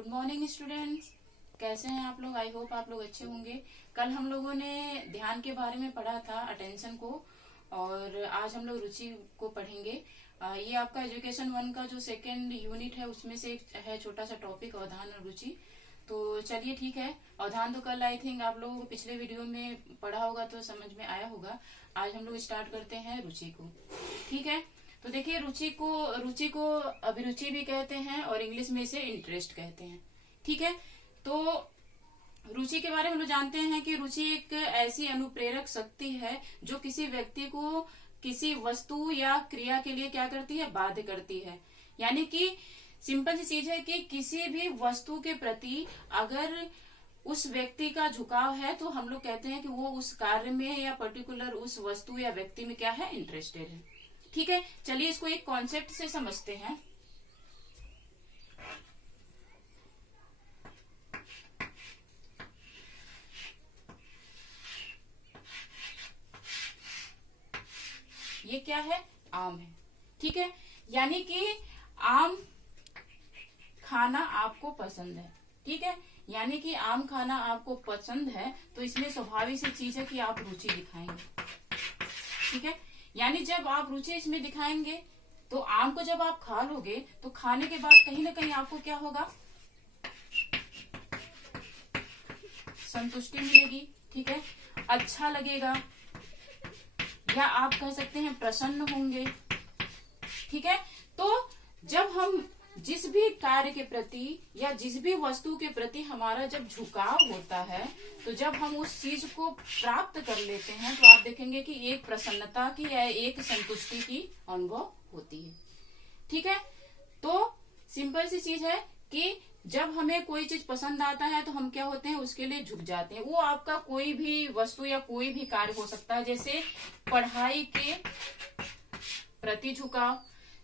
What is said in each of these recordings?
Good morning students. कैसे हैं आप लोग? आई होप आप लोग अच्छे होंगे। कल हम लोगों ने ध्यान के बारे में पढ़ा था, अटेंशन को, और आज हम लोग रुचि को पढ़ेंगे। ये आपका एजुकेशन 1 का जो सेकेंड यूनिट है उसमें से एक है छोटा सा टॉपिक, अवधान और रुचि। तो चलिए ठीक है। अवधान तो कल आई थिंक आप लोगों को पिछले वीडियो में पढ़ा होगा तो समझ में आया होगा। आज हम लोग स्टार्ट करते हैं रुचि को। ठीक है, तो देखिए रुचि को अभिरुचि भी कहते हैं और इंग्लिश में इसे इंटरेस्ट कहते हैं। ठीक है, तो रुचि के बारे में हम लोग जानते हैं कि रुचि एक ऐसी अनुप्रेरक शक्ति है जो किसी व्यक्ति को किसी वस्तु या क्रिया के लिए क्या करती है, बाध्य करती है। यानी कि सिंपल सी चीज है कि किसी भी वस्तु के प्रति अगर उस व्यक्ति का झुकाव है तो हम लोग कहते हैं कि वो उस कार्य में या पर्टिकुलर उस वस्तु या व्यक्ति में क्या है, इंटरेस्टेड है। ठीक है, चलिए इसको एक कॉन्सेप्ट से समझते हैं। ये क्या है, आम है। ठीक है, यानी कि आम खाना आपको पसंद है। ठीक है, यानी कि आम खाना आपको पसंद है तो इसमें स्वाभाविक सी चीज है कि आप रुचि दिखाएंगे। ठीक है, यानी जब आप रुचि इसमें दिखाएंगे तो आम को जब आप खा लोगे तो खाने के बाद कहीं ना कहीं आपको क्या होगा, संतुष्टि मिलेगी। ठीक है, अच्छा लगेगा, या आप कह सकते हैं प्रसन्न होंगे। ठीक है, तो जब हम जिस भी कार्य के प्रति या जिस भी वस्तु के प्रति हमारा जब झुकाव होता है तो जब हम उस चीज को प्राप्त कर लेते हैं तो आप देखेंगे कि एक प्रसन्नता की या एक संतुष्टि की अनुभव होती है। ठीक है, तो सिंपल सी चीज है कि जब हमें कोई चीज पसंद आता है तो हम क्या होते हैं, उसके लिए झुक जाते हैं। वो आपका कोई भी वस्तु या कोई भी कार्य हो सकता है, जैसे पढ़ाई के प्रति झुकाव,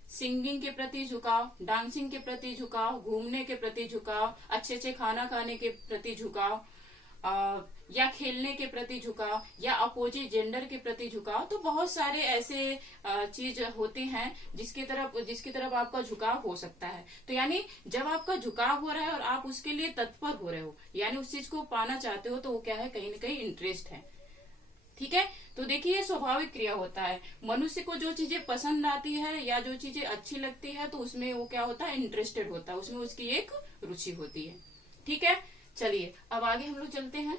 सिंगिंग के प्रति झुकाव, डांसिंग के प्रति झुकाव, घूमने के प्रति झुकाव, अच्छे अच्छे खाना खाने के प्रति झुकाव, या खेलने के प्रति झुकाव, या अपोजिट जेंडर के प्रति झुकाव। तो बहुत सारे ऐसे चीज होते हैं जिसकी तरफ आपका झुकाव हो सकता है। तो यानी जब आपका झुकाव हो रहा है और आप उसके लिए तत्पर हो रहे हो, यानी उस चीज को पाना चाहते हो, तो वो क्या है, कहीं ना कहीं इंटरेस्ट है। ठीक है, तो देखिए ये स्वाभाविक क्रिया होता है। मनुष्य को जो चीजें पसंद आती है या जो चीजें अच्छी लगती है तो उसमें वो क्या होता है, इंटरेस्टेड होता है, उसमें उसकी एक रुचि होती है। ठीक है, चलिए अब आगे हम लोग चलते हैं।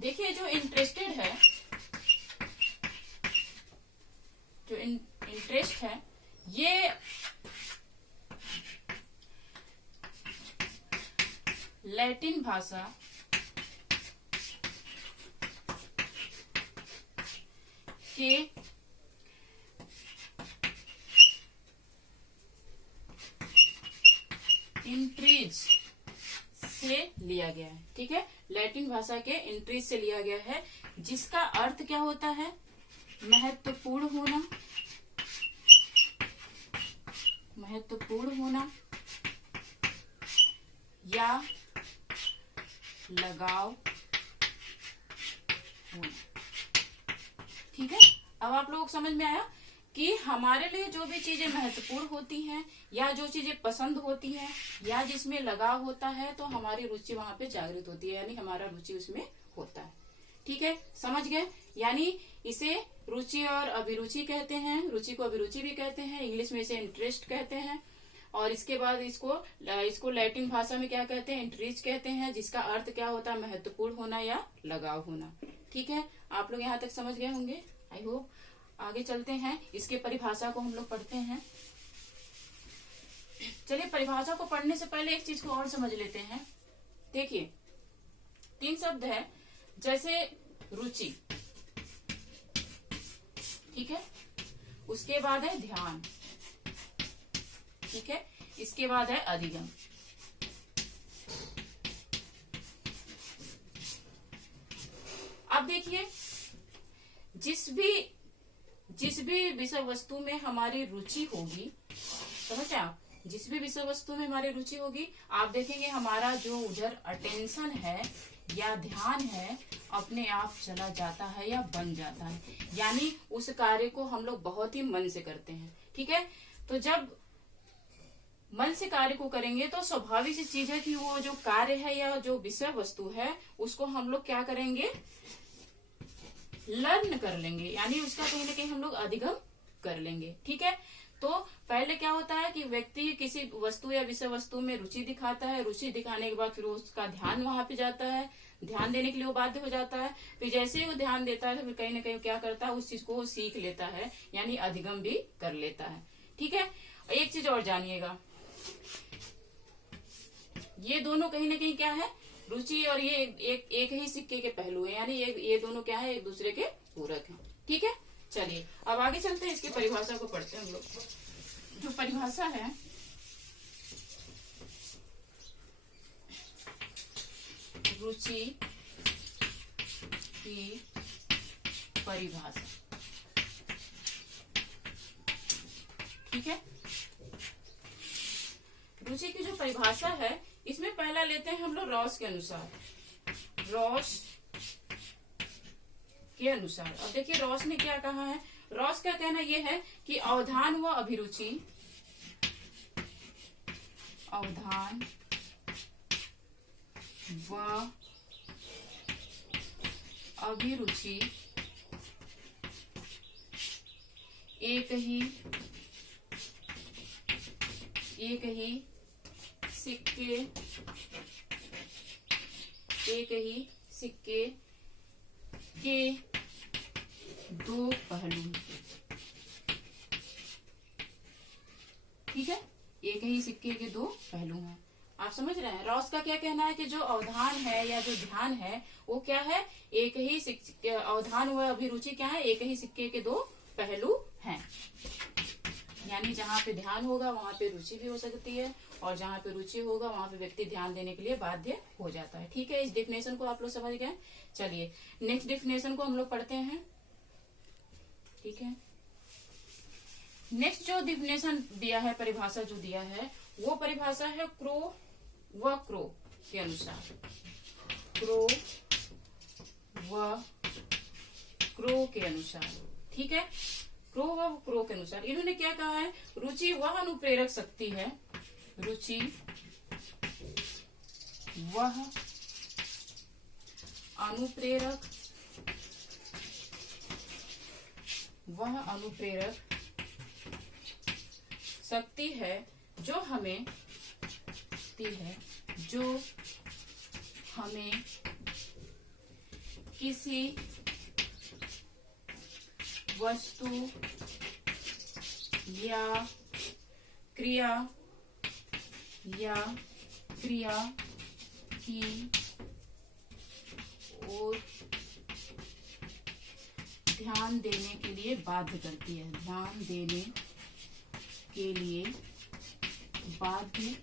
देखिए जो इंटरेस्टेड है, जो इंटरेस्ट है, ये लैटिन भाषा के इंट्रीज से लिया गया है। ठीक है, लैटिन भाषा के इंट्रीज से लिया गया है, जिसका अर्थ क्या होता है, महत्वपूर्ण होना, महत्वपूर्ण होना या लगाव होना। ठीक है, अब आप लोग समझ में आया कि हमारे लिए जो भी चीजें महत्वपूर्ण होती हैं या जो चीजें पसंद होती हैं या जिसमें लगाव होता है तो हमारी रुचि वहां पे जागृत होती है, यानी हमारा रुचि उसमें होता है। ठीक है, समझ गए? यानी इसे रुचि और अभिरुचि कहते हैं, रुचि को अभिरुचि भी कहते हैं, इंग्लिश में इसे इंटरेस्ट कहते हैं, और इसके बाद इसको लैटिन भाषा में क्या कहते हैं, इंटरेस्ट कहते हैं, जिसका अर्थ क्या होता है, महत्वपूर्ण होना या लगाव होना। ठीक है, आप लोग यहाँ तक समझ गए होंगे, आई होप। आगे चलते हैं, इसके परिभाषा को हम लोग पढ़ते हैं। चलिए परिभाषा को पढ़ने से पहले एक चीज को और समझ लेते हैं। देखिए 3 शब्द है, जैसे रुचि, ठीक है, उसके बाद है ध्यान, ठीक है, इसके बाद है अधिगम। अब देखिए जिस भी विषय वस्तु में हमारी रुचि होगी, समझे आप, जिस भी विषय वस्तु में हमारी रुचि होगी, आप देखेंगे हमारा जो उधर अटेंशन है या ध्यान है अपने आप चला जाता है या बन जाता है। यानी उस कार्य को हम लोग बहुत ही मन से करते हैं। ठीक है, तो जब मन से कार्य को करेंगे तो स्वाभाविक सी चीज है कि वो जो कार्य है या जो विषय वस्तु है उसको हम लोग क्या करेंगे, लर्न कर लेंगे, यानी उसका कहीं ना कहीं हम लोग अधिगम कर लेंगे। ठीक है, तो पहले क्या होता है कि व्यक्ति किसी वस्तु या विषय वस्तु में रुचि दिखाता है, रुचि दिखाने के बाद फिर उसका ध्यान वहां पे जाता है, ध्यान देने के लिए वो बाध्य हो जाता है। फिर जैसे ही वो ध्यान देता है तो फिर कहीं ना कहीं क्या करता है, उस चीज को वो सीख लेता है, यानी अधिगम भी कर लेता है। ठीक है, एक चीज और जानिएगा, ये दोनों कहीं ना कहीं क्या है, रुचि और ये एक ही सिक्के के पहलू है, यानी ये दोनों क्या है, एक दूसरे के पूरक हैं। ठीक है, चलिए अब आगे चलते हैं, इसकी परिभाषा को पढ़ते हैं हम लोग। जो परिभाषा है, रुचि की परिभाषा। ठीक है, रुचि की जो परिभाषा है इसमें पहला लेते हैं हम लोग रॉस के अनुसार। रॉस के अनुसार, अब देखिए रॉस ने क्या कहा है। रॉस का कहना यह है कि अवधान व अभिरुचि, अवधान व अभिरुचि एक ही सिक्के के दो पहलू। ठीक है, एक ही सिक्के के दो पहलू हैं। आप समझ रहे हैं, रॉस का क्या कहना है कि जो अवधान है या जो ध्यान है वो क्या है, एक ही अवधान व अभिरुचि क्या है, एक ही सिक्के के दो पहलू हैं। यानी जहाँ पे ध्यान होगा वहां पे रुचि भी हो सकती है, और जहाँ पे रुचि होगा वहां पे व्यक्ति ध्यान देने के लिए बाध्य हो जाता है। ठीक है, इस डिफिनेशन को आप लोग समझ गए। चलिए नेक्स्ट डिफिनेशन को हम लोग पढ़ते हैं। ठीक है, नेक्स्ट जो डिफिनेशन दिया है, परिभाषा जो दिया है, वो परिभाषा है क्रो व क्रो के अनुसार। क्रो व क्रो के अनुसार। ठीक है, क्रो व क्रो के अनुसार इन्होंने क्या कहा है, रुचि वह अनुप्रेरक शक्ति है, रुचि वह अनुप्रेरक शक्ति है जो हमें किसी वस्तु या क्रिया की ओर ध्यान देने के लिए बाध्य करती है। ध्यान देने के लिए बाध्य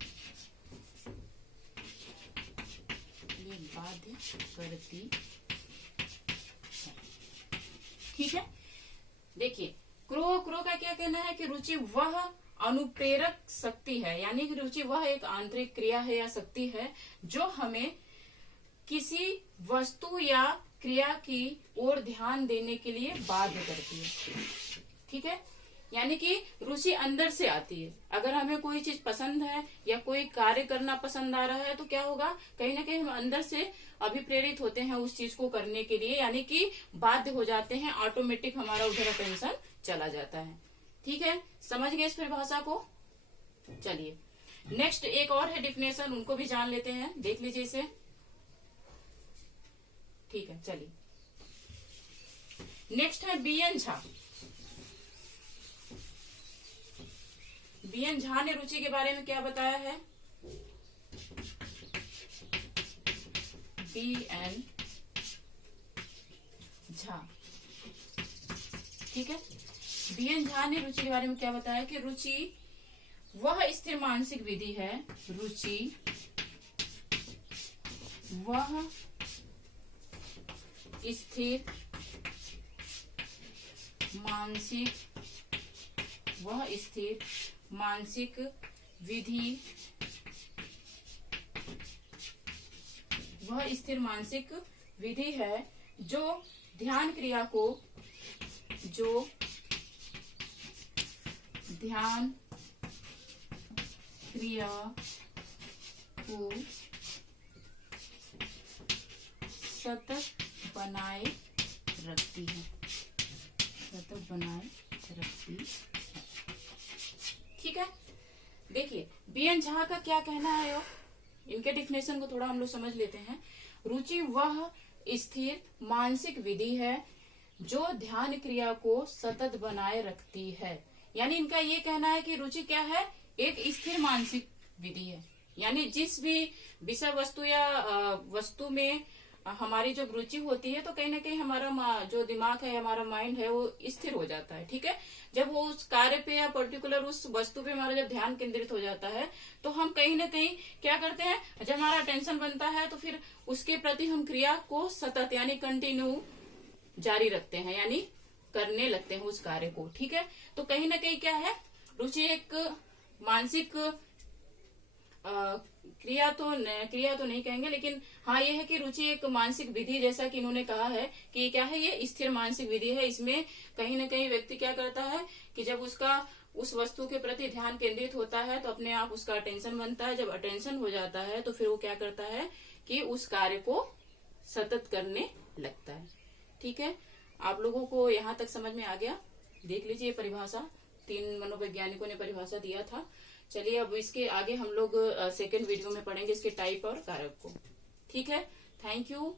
करती है। ठीक है, देखिए क्रो का क्या कहना है कि रुचि वह अनुप्रेरक शक्ति है, यानी कि रुचि वह एक आंतरिक क्रिया है या शक्ति है जो हमें किसी वस्तु या क्रिया की ओर ध्यान देने के लिए बाध्य करती है। ठीक है, यानी कि रुचि अंदर से आती है। अगर हमें कोई चीज पसंद है या कोई कार्य करना पसंद आ रहा है तो क्या होगा, कहीं ना कहीं हम अंदर से अभिप्रेरित होते हैं उस चीज को करने के लिए, यानी कि बाध्य हो जाते हैं, ऑटोमेटिक हमारा उधर अटेंशन चला जाता है। ठीक है, समझ गए इस परिभाषा को। चलिए नेक्स्ट एक और है डिफिनेशन, उनको भी जान लेते हैं, देख लीजिए इसे। ठीक है, चलिए नेक्स्ट है बी.एन. झा। बी.एन. झा ने रुचि के बारे में क्या बताया है। बी.एन. झा, ठीक है, बी.एन. झा ने रुचि के बारे में क्या बताया कि रुचि वह स्थिर मानसिक विधि है, रुचि वह स्थिर मानसिक वह स्थिर मानसिक विधि है जो ध्यान क्रिया को सतत बनाए रखती है। ठीक है, देखिए बी.एन. झा का क्या कहना है और इनके डिफिनेशन को थोड़ा हम लोग समझ लेते हैं। रुचि वह स्थिर मानसिक विधि है जो ध्यान क्रिया को सतत बनाए रखती है। यानी इनका ये कहना है कि रुचि क्या है, एक स्थिर मानसिक विधि है। यानी जिस भी विषय वस्तु या वस्तु में हमारी जब रुचि होती है तो कहीं ना कहीं हमारा जो दिमाग है, हमारा माइंड है, वो स्थिर हो जाता है। ठीक है, जब वो उस कार्य पे या पर्टिकुलर उस वस्तु पे हमारा जब ध्यान केंद्रित हो जाता है तो हम कहीं ना कहीं क्या करते हैं, जब हमारा टेंशन बनता है तो फिर उसके प्रति हम क्रिया को सतत यानी कंटिन्यू जारी रखते हैं, यानी करने लगते हैं उस कार्य को। ठीक है, तो कहीं ना कहीं क्या है, रुचि एक मानसिक क्रिया तो नहीं कहेंगे, लेकिन हाँ ये है कि रुचि एक मानसिक विधि, जैसा कि इन्होंने कहा है कि क्या है, ये स्थिर मानसिक विधि है। इसमें कहीं ना कहीं व्यक्ति क्या करता है कि जब उसका उस वस्तु के प्रति ध्यान केंद्रित होता है तो अपने आप उसका अटेंशन बनता है। जब अटेंशन हो जाता है तो फिर वो क्या करता है कि उस कार्य को सतत करने लगता है। ठीक है, आप लोगों को यहाँ तक समझ में आ गया। देख लीजिए परिभाषा, 3 मनोवैज्ञानिकों ने परिभाषा दिया था। चलिए अब इसके आगे हम लोग सेकंड वीडियो में पढ़ेंगे इसके टाइप और कारक को। ठीक है, थैंक यू।